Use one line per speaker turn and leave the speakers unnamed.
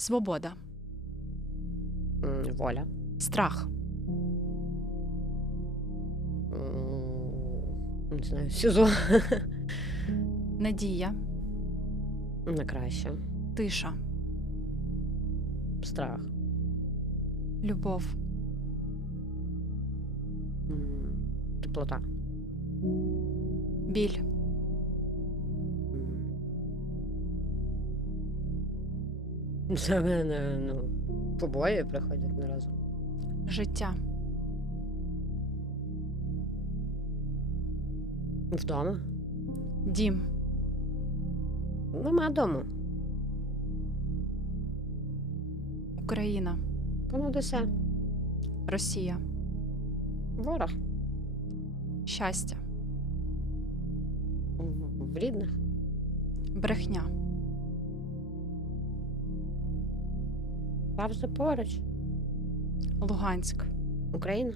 Свобода.
М, Воля.
Страх.
М, Не знаю, СІЗО.
Надія.
На краще.
Тиша.
Страх.
Любов.
М, Теплота.
Біль.
М. Мене, ну, побої приходять на разом.
Життя.
Вдома.
Дім.
Нема дому.
Україна.
Понад усе.
Росія.
Ворог.
Щастя.
В- В рідних.
Брехня.
Завжди поруч.
Луганськ.
Україна.